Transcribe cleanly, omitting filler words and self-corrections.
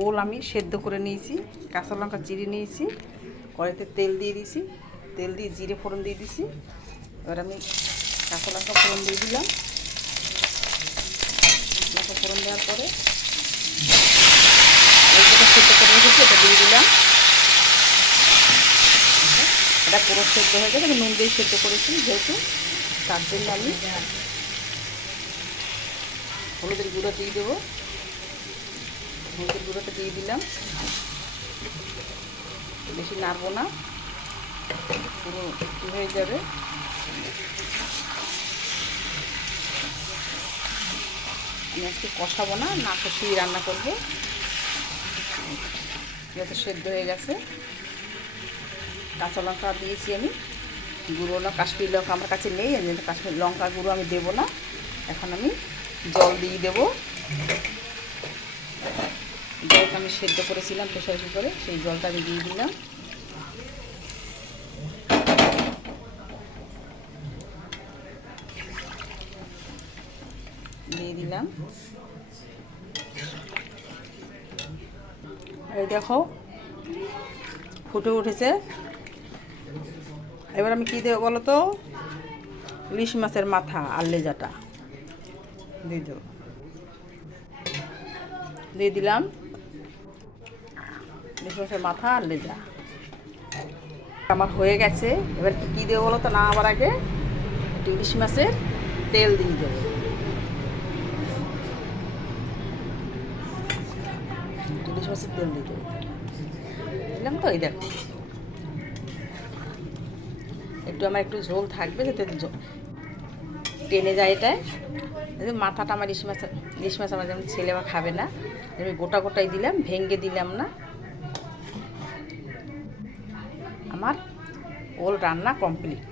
ওল আমি সেদ্ধ করে নিয়েছি, কাঁচা লঙ্কা চিড়ে নিয়েছি, কড়াইতে তেল দিয়ে দিয়েছি, তেল দিয়ে জিরে ফোড়ন দিয়ে দিয়েছি। এবার আমি কাঁচা লঙ্কা ফোড়ন দিয়ে দিলাম। লঙ্কা ফোড়ন দেওয়ার পরে যেটা সেদ্ধ করে রেখেছি এটা দিয়ে দিলাম। এটা পুরো সেদ্ধ হয়ে গেছে, আমি নুন দিয়ে সেদ্ধ করেছি যেহেতু, তার জন্য আমি হলুদের গুঁড়ো দিয়ে দেবো। হলুদের গুঁড়োটা দিয়ে দিলাম, বেশি নাড়বো না, পুরো কী হয়ে যাবে। আমি আজকে কষাবো না, না কষিয়ে রান্না করবো। যেহেতু সেদ্ধ হয়ে গেছে, কাঁচা লঙ্কা দিয়েছি আমি, গুঁড়ো না কাশ্মীরি লঙ্কা আমার কাছে নেই, কাশ্মীরি লঙ্কা গুঁড়ো আমি দেবো না। এখন আমি জল দিয়ে দেবো। জলটা আমি সেদ্ধ করেছিলাম প্রেসার কুকারে, সেই জলটা আমি দিয়ে দিলাম। দিয়ে দিলাম। এই দেখো ফুটে উঠেছে। এবার আমি কী দেবো বলো তো? ইলিশ মাছের মাথা আর লেজাটা দিয়ে দেবো। দিয়ে দিলাম ইলিশ মাছের মাথা আর লেজা। আমার হয়ে গেছে। এবার কী দেবো বলো তো? না আবার আগে একটু ইলিশ মাছের তেল দিয়ে দেবো। ইলিশ মাছের তেল দিয়ে দেবো দিলাম তো। এই দেখো একটু আমার একটু ঝোল থাকবে, যাতে টেনে যায় এটায়। মাথাটা আমার ইলিশ মাছ আমার যেমন ছেলে বা খাবে না, আমি গোটা গোটাই দিলাম, ভেঙে দিলাম না। আমার ওল রান্না কমপ্লিট।